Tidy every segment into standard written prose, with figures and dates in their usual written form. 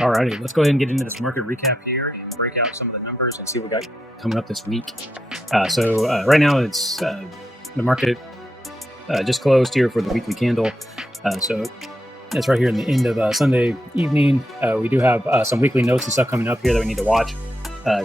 Alrighty, let's go ahead and get into this market recap here and break out some of the numbers and see what we got coming up this week. Right now it's the market just closed here for the weekly candle. So that's right here in the end of Sunday evening. We do have some weekly notes and stuff coming up here that we need to watch.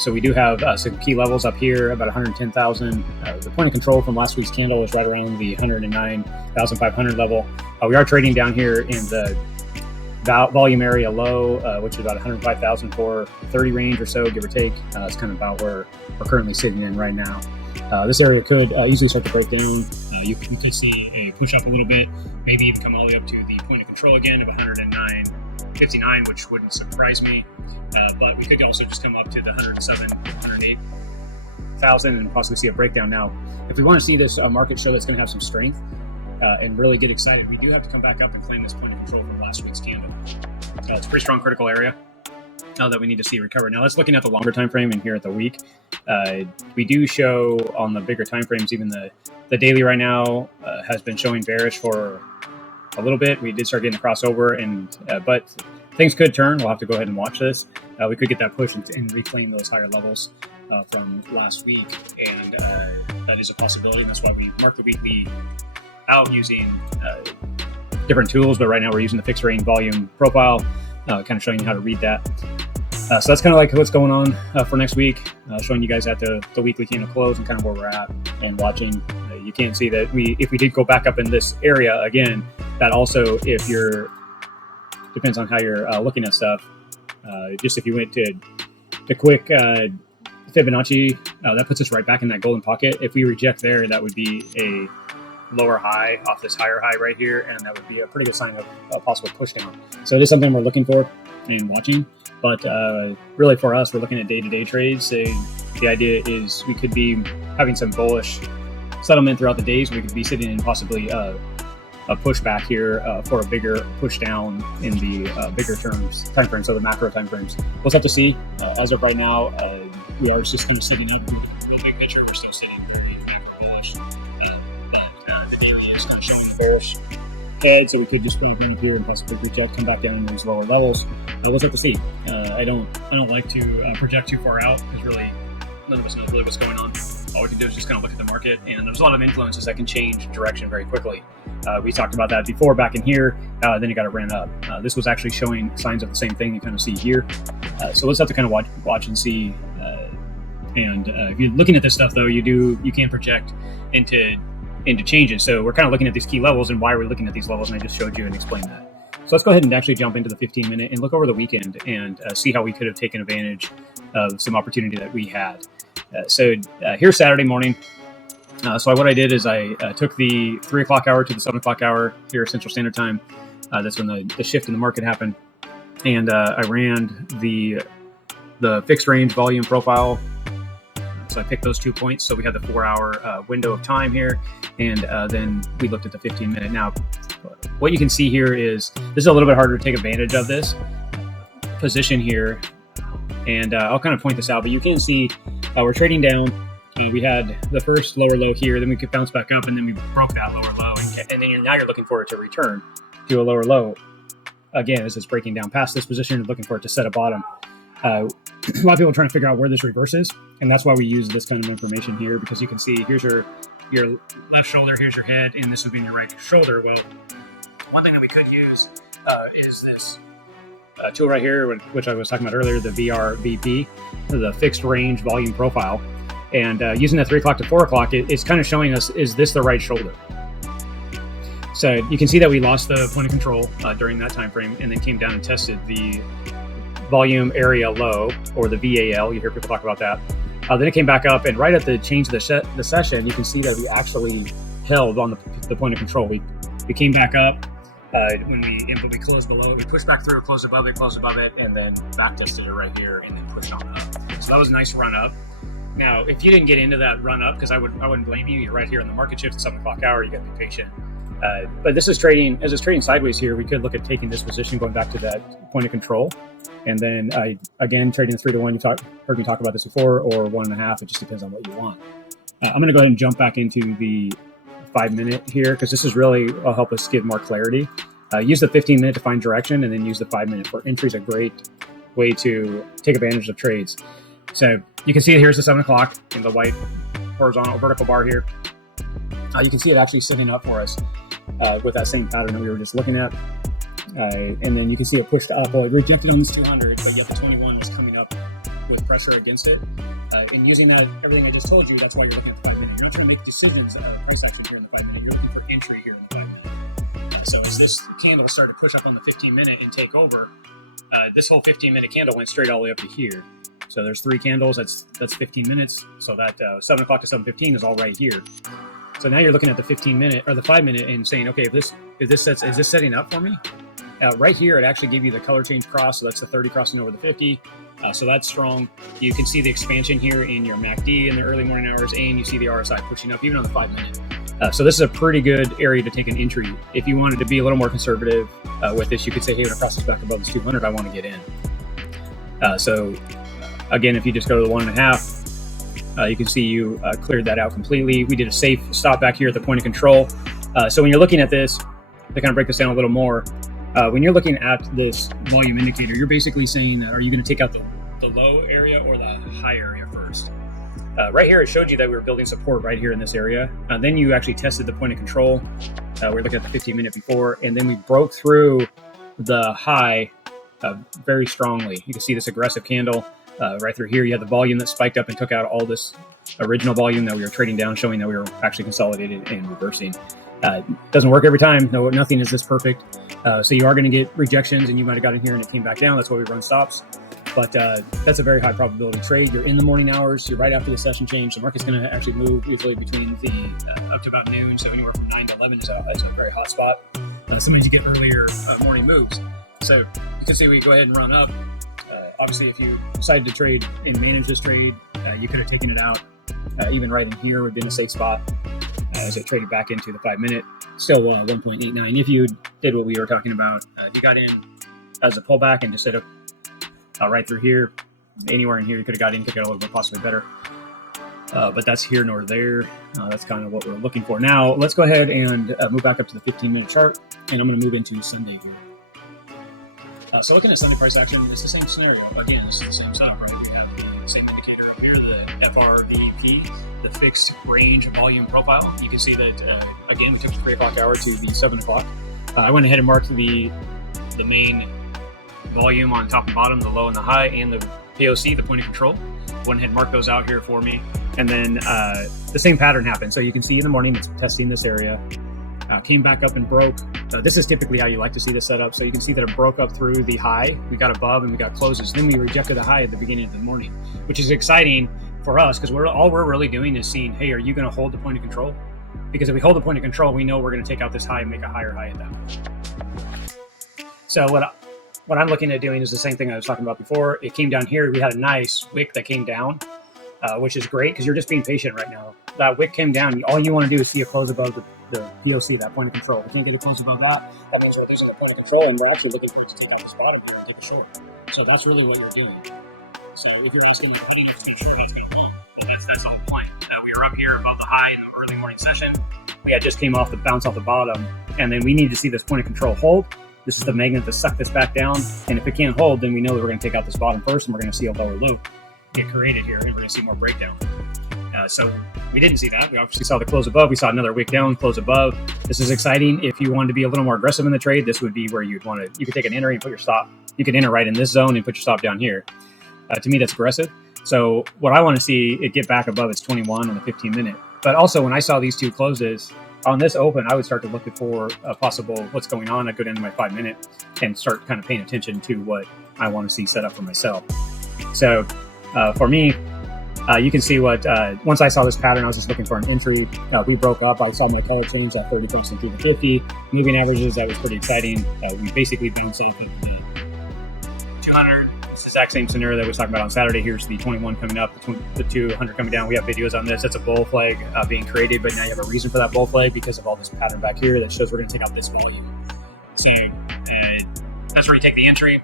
So we do have some key levels up here, about 110,000. The point of control from last week's candle is right around the 109,500 level. We are trading down here in the volume area low, which is about 105,430 range or so, give or take. It's kind of about where we're currently sitting in right now. This area could easily start to break down. You could see a push up a little bit, maybe even come all the way up to the point of control again of 109.59, which wouldn't surprise me. But we could also just come up to the 107, 108,000 and possibly see a breakdown. Now, if we want to see this market show that's going to have some strength and really get excited, we do have to come back up and claim this point of control from last week's candle. It's a pretty strong critical area that we need to see recover. Now, let's looking at the longer time frame and here at the week. We do show on the bigger time frames, even the daily right now has been showing bearish for a little bit. We did start getting a crossover, but things could turn. We'll have to go ahead and watch this. We could get that push and reclaim those higher levels from last week, and that is a possibility. And that's why we mark the weekly out using different tools. But right now we're using the fixed range volume profile, kind of showing you how to read that. So that's kind of like what's going on for next week, showing you guys at the weekly candle close and kind of where we're at and watching. You can see that if we did go back up in this area again, that also, if you're depends on how you're looking at stuff. Just if you went to quick Fibonacci, that puts us right back in that golden pocket. If we reject there, that would be a lower high off this higher high right here, and that would be a pretty good sign of a possible push down. So it is something we're looking for and watching. But really for us, we're looking at day-to-day trades. So the idea is we could be having some bullish settlement throughout the days. We could be sitting in possibly a pushback here for a bigger push down in the bigger terms, time frames, so the macro time frames. We'll have to see. As of right now, we are just kind of sitting up. The big picture, we're still sitting very macro bullish. But the daily is not showing the bearish head, so we could just put it in here and possibly reject, come back down in these lower levels. We'll have to see. I don't like to project too far out because really none of us know really what's going on. All we can do is just kind of look at the market, and there's a lot of influences that can change direction very quickly. We talked about that before back in here, then it got to ran up. This was actually showing signs of the same thing you kind of see here. So let's have to kind of watch and see. If you're looking at this stuff though, you can project into changes. So we're kind of looking at these key levels and why we're looking at these levels, and I just showed you and explained that. So let's go ahead and actually jump into the 15-minute and look over the weekend and see how we could have taken advantage of some opportunity that we had. Here's Saturday morning. So what I did is I took the 3 o'clock hour to the 7 o'clock hour here Central Standard Time. That's when the shift in the market happened. And I ran the fixed range volume profile. So I picked those 2 points. So we had the 4-hour window of time here. And then we looked at the 15-minute. Now, what you can see here is this is a little bit harder to take advantage of this position here. And I'll kind of point this out, but you can see we're trading down. We had the first lower low here, then we could bounce back up, and then we broke that lower low. And then now you're looking for it to return to a lower low. Again, as it's breaking down past this position, you're looking for it to set a bottom. A lot of people are trying to figure out where this reverses, and that's why we use this kind of information here, because you can see here's your left shoulder, here's your head, and this would be your right shoulder. Well, one thing that we could use is this tool right here, which I was talking about earlier, the FRVP, the fixed range volume profile. And using that 3 o'clock to 4 o'clock, it's kind of showing us, is this the right shoulder? So you can see that we lost the point of control during that time frame, and then came down and tested the volume area low, or the VAL. You hear people talk about that. Then it came back up, and right at the change of the session, you can see that we actually held on the point of control. We came back up when we closed below it. We pushed back through, closed above it, and then back tested it right here, and then pushed on up. So that was a nice run up. Now, if you didn't get into that run up, because I wouldn't blame you. You're right here in the market shift at 7 o'clock hour. You got to be patient. But this is trading, as it's trading sideways here, we could look at taking this position, going back to that point of control. And then again, trading 3 to 1, heard me talk about this before, or 1.5. It just depends on what you want. I'm going to go ahead and jump back into the 5 minute here, because this is really will help us give more clarity. Use the 15-minute to find direction, and then use the 5-minute for entry is a great way to take advantage of trades. So you can see here's the 7 o'clock in the white horizontal vertical bar here. You can see it actually sitting up for us with that same pattern that we were just looking at. And then you can see it pushed up. Well, it rejected on this 200, but yet the 21 was coming up with pressure against it. And using that, everything I just told you, that's why you're looking at the 5-minute. You're not trying to make decisions, price action here in the 5-minute. You're looking for entry here in the 5-minute. So as this candle started to push up on the 15-minute and take over, this whole 15-minute candle went straight all the way up to here. So there's 3 candles. That's 15 minutes. So that 7 o'clock to 7:15 is all right here. So now you're looking at the 15-minute or the 5-minute and saying, okay, is this setting up for me? Right here, it actually gave you the color change cross. So that's the 30 crossing over the 50. So that's strong. You can see the expansion here in your MACD in the early morning hours, and you see the RSI pushing up even on the 5-minute. So this is a pretty good area to take an entry. If you wanted to be a little more conservative with this, you could say, hey, when it crosses back above this 200, I want to get in. So again, if you just go to the 1.5, you can see you cleared that out completely. We did a safe stop back here at the point of control. So when you're looking at this, to kind of break this down a little more, when you're looking at this volume indicator, you're basically saying, are you going to take out the low area or the high area first? Right here, it showed you that we were building support right here in this area. Then you actually tested the point of control. We're looking at the 15-minute before, and then we broke through the high very strongly. You can see this aggressive candle right through here. You had the volume that spiked up and took out all this original volume that we were trading down, showing that we were actually consolidated and reversing. Doesn't work every time. No, nothing is this perfect. So you are going to get rejections, and you might have got in here and it came back down. That's why we run stops. But that's a very high probability trade. You're in the morning hours. You're right after the session change. The market's going to actually move usually between the up to about noon. So anywhere from 9 to 11 is a very hot spot. Sometimes you get earlier morning moves. So you can see we go ahead and run up. Obviously, if you decided to trade and manage this trade, you could have taken it out. Even right in here would have been a safe spot as it traded back into the 5-minute. Still 1.89. If you did what we were talking about, you got in as a pullback and just set up right through here. Anywhere in here you could have got in, took it a little bit possibly better. But that's here nor there. That's kind of what we're looking for. Now, let's go ahead and move back up to the 15-minute chart, and I'm going to move into Sunday here. So looking at Sunday price action, it's the same scenario. Again, it's the same setup. We have the same indicator up here, the FRVP, the fixed range volume profile. You can see that, again, we took the 3 o'clock hour to the 7 o'clock. I went ahead and marked the main volume on top and bottom, the low and the high, and the POC, the point of control. Went ahead and marked those out here for me. And then the same pattern happened. So you can see in the morning, it's testing this area. Came back up and broke. This is typically how you like to see this setup. So you can see that it broke up through the high. We got above and we got closes. Then we rejected the high at the beginning of the morning, which is exciting for us because all we're really doing is seeing, hey, are you going to hold the point of control? Because if we hold the point of control, we know we're going to take out this high and make a higher high at that point. So what I'm looking at doing is the same thing I was talking about before. It came down here. We had a nice wick that came down, which is great because you're just being patient right now. That wick came down. All you want to do is see a close above the POC, that point of control. If you can't get a close above that, these are the point of control, and we're actually looking to take out this battle here and take a short. So that's really what you're doing. So if you're asking, how do you know if it's going to short, that's going to be, that's the whole point. We were up here above the high in the early morning session. We had just came off the bounce off the bottom, and then we need to see this point of control hold. This is the magnet to suck this back down, and if it can't hold, then we know that we're going to take out this bottom first, and we're going to see a lower low get created here, and we're going to see more breakdown. So we didn't see that. We obviously saw the close above. We saw another wick down, close above. This is exciting. If you wanted to be a little more aggressive in the trade, this would be where you'd want to. You could take an enter and put your stop. You could enter right in this zone and put your stop down here. To me, that's aggressive. So what I want to see it get back above its 21 on the 15-minute. But also, when I saw these two closes on this open, I would start to look for a possible what's going on. I'd go down to my 5-minute and start kind of paying attention to what I want to see set up for myself. So for me, you can see what, once I saw this pattern, I was just looking for an entry. We broke up. I saw my color change that 30 points into the 50. Moving averages, that was pretty exciting. We basically bounced off of the 200. It's the exact same scenario that we was talking about on Saturday. Here's the 21 coming up, the 200 coming down. We have videos on this. That's a bull flag being created, but now you have a reason for that bull flag because of all this pattern back here that shows we're going to take out this volume. So that's where you take the entry.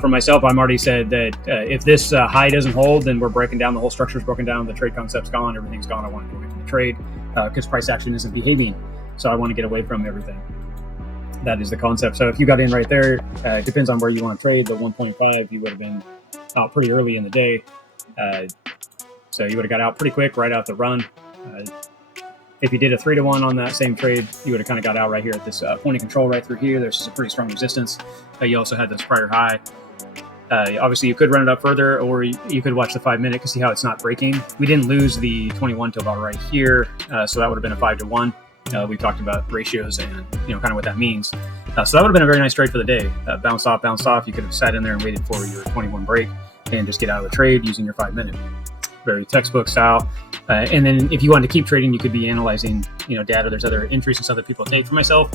For myself, I'm already said that if this high doesn't hold, then we're breaking down. The whole structure's broken down. The trade concept's gone. Everything's gone. I want to go away from the trade because price action isn't behaving. So I want to get away from everything. That is the concept. So if you got in right there, it depends on where you want to trade. The 1.5, you would have been out pretty early in the day. So you would have got out pretty quick right out the run. If you did a 3-to-1 on that same trade, you would have kind of got out right here at this point of control right through here. There's a pretty strong resistance. You also had this prior high. Obviously, you could run it up further, or you could watch the 5-minute to see how it's not breaking. We didn't lose the 21 till about right here, so that would have been a 5-to-1. We talked about ratios and kind of what that means. So that would have been a very nice trade for the day. Bounced off. You could have sat in there and waited for your 21 break and just get out of the trade using your 5-minute. Very textbook style. And then if you wanted to keep trading, you could be analyzing, data. There's other entries and stuff that people take. For myself,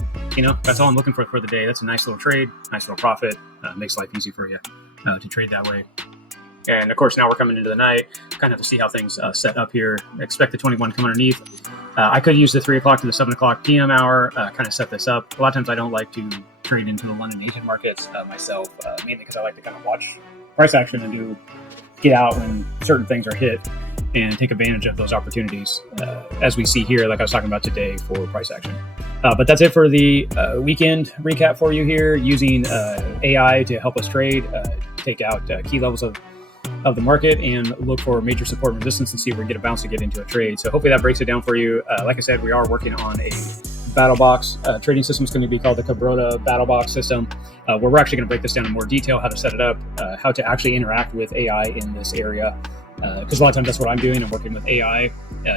that's all I'm looking for the day. That's a nice little trade, nice little profit. Makes life easy for you to trade that way. And of course, now we're coming into the night, kind of to see how things set up here. Expect the 21 to come underneath. I could use the 3 o'clock to the 7 o'clock PM hour, kind of set this up. A lot of times I don't like to trade into the London Asian markets myself, mainly because I like to kind of watch price action and get out when certain things are hit and take advantage of those opportunities, as we see here, like I was talking about today, for price action. But that's it for the weekend recap for you here, using AI to help us trade, take out key levels of the market, and look for major support and resistance and see if we can get a bounce to get into a trade. So hopefully that breaks it down for you. Like I said, we are working on a battle box trading system. Is going to be called the Kabroda Battle Box System, where we're actually going to break this down in more detail, how to set it up, how to actually interact with AI in this area. Because a lot of times that's what I'm doing. I'm working with AI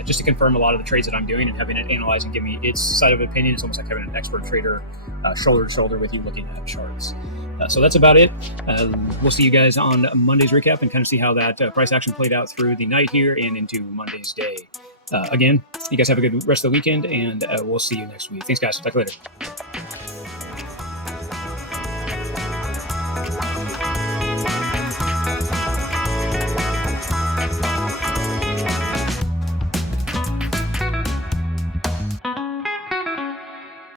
just to confirm a lot of the trades that I'm doing and having it analyze and give me its side of opinion. It's almost like having an expert trader shoulder to shoulder with you looking at charts. So that's about it. We'll see you guys on Monday's recap and kind of see how that price action played out through the night here and into Monday's day. Again, you guys have a good rest of the weekend, and we'll see you next week. Thanks, guys. Talk later.